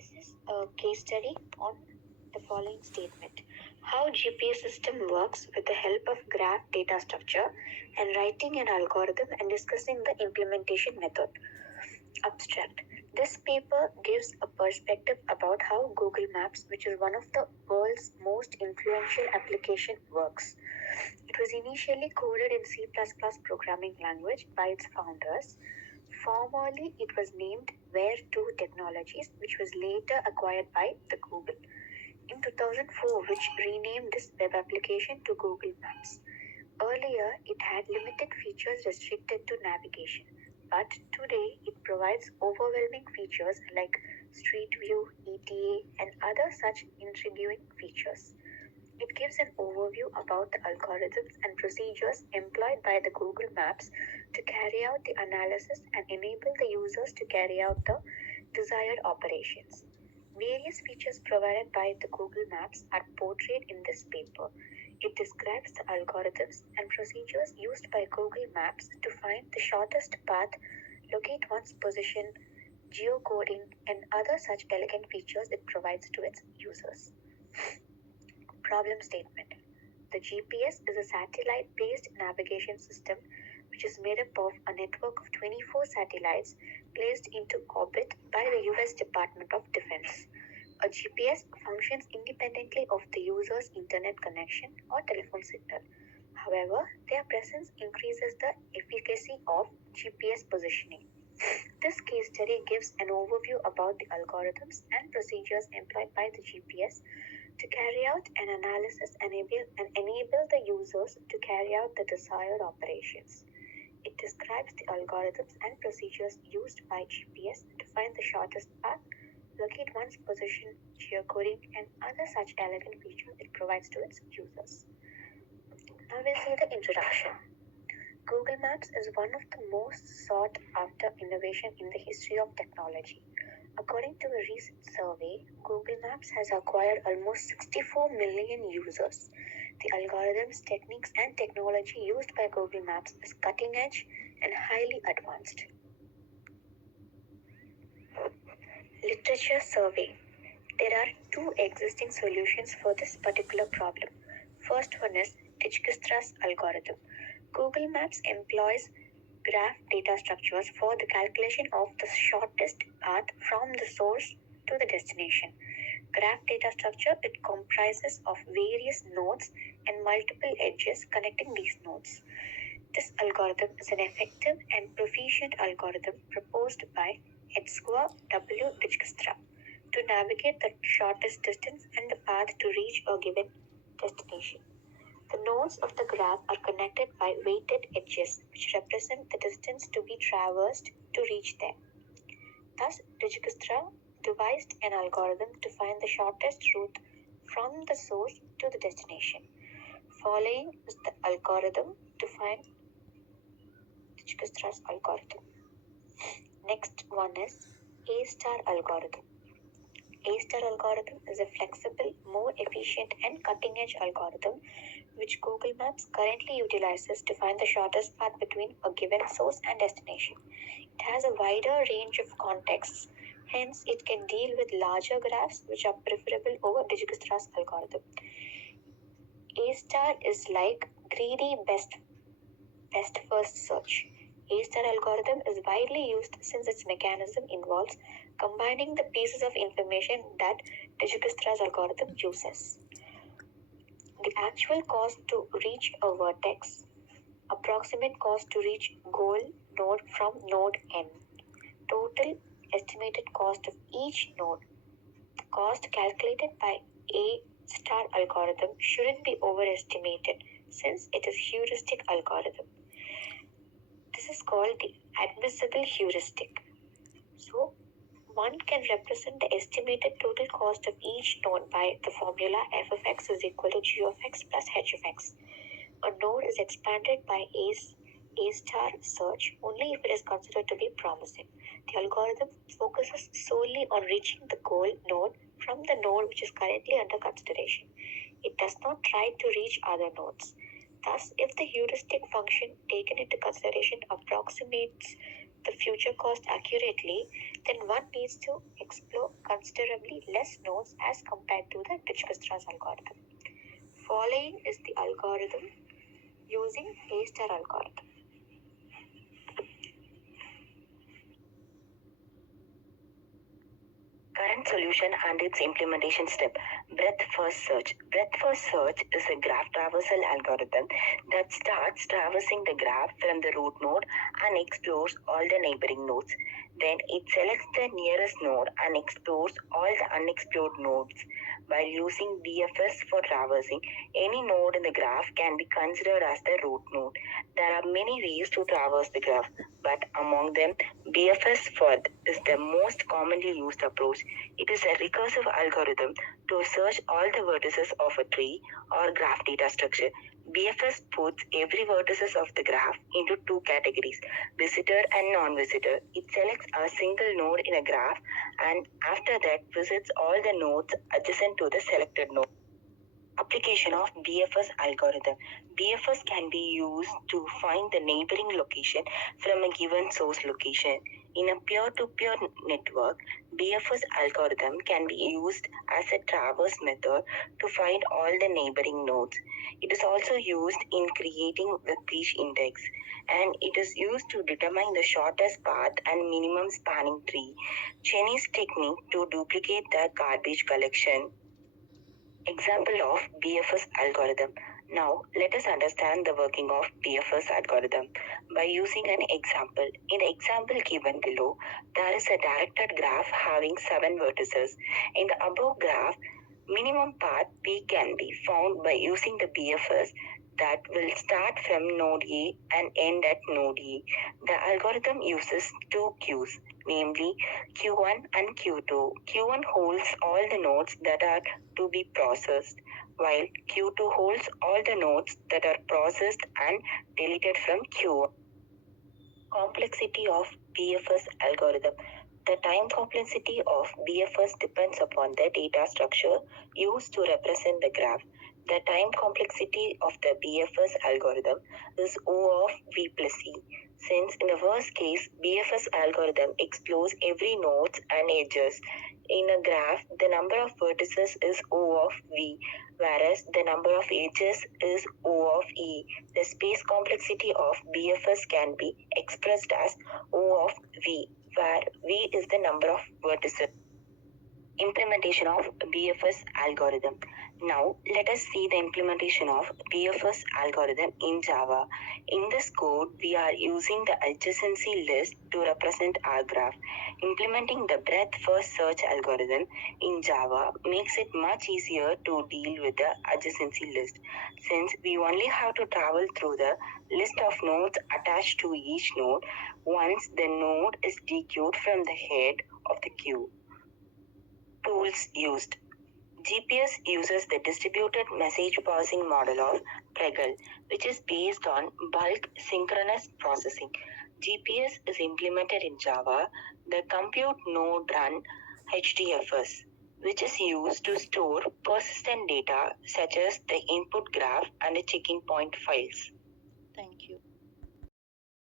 This is a case study on the following statement. How GPS system works with the help of graph data structure and writing an algorithm and discussing the implementation method. Abstract. This paper gives a perspective about how Google Maps, which is one of the world's most influential application, works. It was initially coded in C++ programming language by its founders. Formerly, it was named Where2 Technologies, which was later acquired by the Google in 2004, which renamed this web application to Google Maps. Earlier, it had limited features restricted to navigation, but today it provides overwhelming features like Street View, ETA, and other such intriguing features. It gives an overview about the algorithms and procedures employed by the Google Maps to carry out the analysis and enable the users to carry out the desired operations. Various features provided by the Google Maps are portrayed in this paper. It describes the algorithms and procedures used by Google Maps to find the shortest path, locate one's position, geocoding, and other such elegant features it provides to its users. Problem statement. The GPS is a satellite-based navigation system which is made up of a network of 24 satellites placed into orbit by the US Department of Defense. A GPS functions independently of the user's internet connection or telephone signal. However, their presence increases the efficacy of GPS positioning. This case study gives an overview about the algorithms and procedures employed by the GPS to carry out an analysis and enable the users to carry out the desired operations. It describes the algorithms and procedures used by GPS to find the shortest path, locate one's position, geocoding, and other such elegant features it provides to its users. Now we'll see the introduction. Google Maps is one of the most sought after innovation in the history of technology. According to a recent survey, Google Maps has acquired almost 64 million users. The algorithms, techniques, and technology used by Google Maps is cutting edge and highly advanced. Literature survey. There are two existing solutions for this particular problem. First one is Dijkstra's algorithm. Google Maps employs graph data structures for the calculation of the shortest path from the source to the destination. Graph data structure, it comprises of various nodes and multiple edges connecting these nodes. This algorithm is an effective and proficient algorithm proposed by Edsger W. Dijkstra to navigate the shortest distance and the path to reach a given destination. The nodes of the graph are connected by weighted edges, which represent the distance to be traversed to reach them. Thus, Dijkstra devised an algorithm to find the shortest route from the source to the destination. Following is the algorithm to find Dijkstra's algorithm. Next one is A-star algorithm. A-star algorithm is a flexible, more efficient, and cutting-edge algorithm which Google Maps currently utilizes to find the shortest path between a given source and destination. It has a wider range of contexts, hence it can deal with larger graphs which are preferable over Dijkstra's algorithm. A-star is like greedy best first search. A-star algorithm is widely used since its mechanism involves combining the pieces of information that Dijkstra's algorithm uses. The actual cost to reach a vertex, approximate cost to reach goal node from node N, total estimated cost of each node. The cost calculated by A-star algorithm shouldn't be overestimated since it is heuristic algorithm. This is called the admissible heuristic. So, one can represent the estimated total cost of each node by the formula f of x is equal to g of x plus h of x. A node is expanded by A-star search only if it is considered to be promising. The algorithm focuses solely on reaching the goal node from the node which is currently under consideration. It does not try to reach other nodes. Thus, if the heuristic function taken into consideration approximates the future cost accurately, then one needs to explore considerably less nodes as compared to the Dijkstra's algorithm. Following is the algorithm using A-star algorithm. Current solution and its implementation step. Breadth first search. Breadth first search is a graph traversal algorithm that starts traversing the graph from the root node and explores all the neighboring nodes. Then it selects the nearest node and explores all the unexplored nodes. While using BFS for traversing, any node in the graph can be considered as the root node. There are many ways to traverse the graph, but among them, BFS first is the most commonly used approach. It is a recursive algorithm to search all the vertices of a tree or graph data structure. BFS puts every vertices of the graph into two categories, visitor and non-visitor. It selects a single node in a graph and after that visits all the nodes adjacent to the selected node. Application of BFS algorithm. BFS can be used to find the neighboring location from a given source location. In a peer-to-peer network, BFS algorithm can be used as a traverse method to find all the neighboring nodes. It is also used in creating the page index, and it is used to determine the shortest path and minimum spanning tree. Cheney's technique to duplicate the garbage collection. Example of BFS algorithm. Now, let us understand the working of BFS algorithm by using an example. In the example given below, there is a directed graph having 7 vertices. In the above graph, minimum path P can be found by using the BFS that will start from node A and end at node E. The algorithm uses two queues, namely Q1 and Q2. Q1 holds all the nodes that are to be processed, while Q2 holds all the nodes that are processed and deleted from Q1. Complexity of BFS algorithm. The time complexity of BFS depends upon the data structure used to represent the graph. The time complexity of the BFS algorithm is O of V plus E. Since in the worst case, BFS algorithm explores every node and edges. In a graph, the number of vertices is O of V, whereas the number of edges is O of E. The space complexity of BFS can be expressed as O of V, where V is the number of vertices. Implementation of BFS algorithm. Now, let us see the implementation of BFS algorithm in Java. In this code, we are using the adjacency list to represent our graph. Implementing the breadth first search algorithm in Java makes it much easier to deal with the adjacency list, since we only have to travel through the list of nodes attached to each node once the node is dequeued from the head of the queue. Tools used. GPS uses the distributed message passing model of Pregel, which is based on bulk synchronous processing. GPS is implemented in Java, the compute node run HDFS, which is used to store persistent data such as the input graph and the checking point files. Thank you.